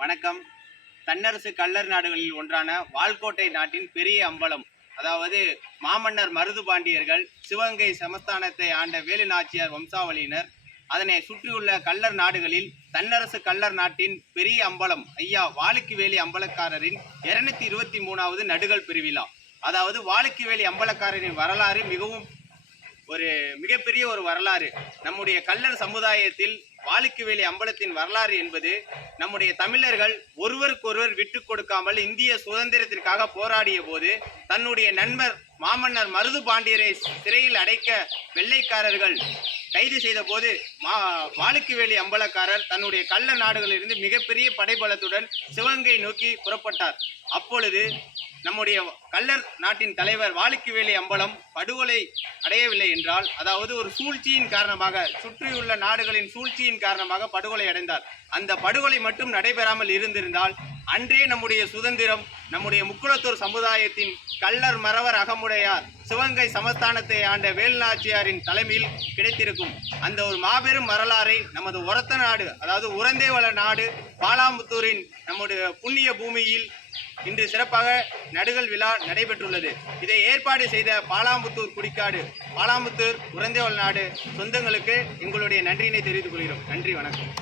வணக்கம். தன்னரசு கள்ளர் நாடுகளில் ஒன்றான வால்கோட்டை நாட்டின் பெரிய அம்பலம், அதாவது மாமன்னர் மருதுபாண்டியர்கள் சிவகங்கை சமஸ்தானத்தை ஆண்ட வேலு நாச்சியார் வம்சாவளியினர், அதனை சுற்றியுள்ள கள்ளர் நாடுகளில் தன்னரசு கள்ளர் நாட்டின் பெரிய அம்பலம் ஐயா வாளுக்குவேலி அம்பலக்காரரின் 223வது நடுகள் பெருவிழா. அதாவது வாளுக்குவேலி அம்பலக்காரரின் வரலாறு மிகப்பெரிய ஒரு வரலாறு. நம்முடைய கள்ளர் சமுதாயத்தில் வாளுக்குவேலி அம்பலத்தின் வரலாறு என்பது, நம்முடைய தமிழர்கள் ஒருவருக்கொருவர் விட்டு கொடுக்காமல் இந்திய சுதந்திரத்திற்காக போராடிய போது தன்னுடைய நண்பர் மாமன்னர் மருதுபாண்டியரை சிறையில் அடைக்க வெள்ளைக்காரர்கள் கைது செய்த போது வாளுக்குவேலி அம்பலக்காரர் தன்னுடைய கள்ள நாடுகளிலிருந்து மிகப்பெரிய படைபலத்துடன் சிவகங்கை நோக்கி புறப்பட்டார். அப்பொழுது நம்முடைய கள்ளர் நாட்டின் தலைவர் வாளுக்குவேலி அம்பலம் படுகொலை அடையவில்லை என்றால், அதாவது ஒரு சூழ்ச்சியின் காரணமாக, சுற்றியுள்ள நாடுகளின் சூழ்ச்சியின் காரணமாக படுகொலை அடைந்தார். அந்த படுகொலை மட்டும் நடைபெறாமல் இருந்திருந்தால் அன்றே நம்முடைய சுதந்திரம் நம்முடைய முக்குளத்தூர் சமுதாயத்தின் கள்ளர் மறவர் அகமுடையார் சிவகங்கை சமஸ்தானத்தை ஆண்ட வேலுநாச்சியாரின் தலைமையில் கிடைத்திருக்கும். அந்த ஒரு மாபெரும் வரலாறை நமது ஒரத்த நாடு, அதாவது உரந்தேவள நாடு பாலாமுத்தூரின் நம்முடைய புண்ணிய பூமியில் இன்று சிறப்பாக நடுகள் விழா நடைபெற்றுள்ளது. இதை ஏற்பாடு செய்த பாலாமுத்தூர் குடிக்காடு, பாலாமுத்தூர் உரந்தேவள நாடு சொந்தங்களுக்கு எங்களுடைய நன்றியினை தெரிவித்துக் கொள்கிறோம். நன்றி, வணக்கம்.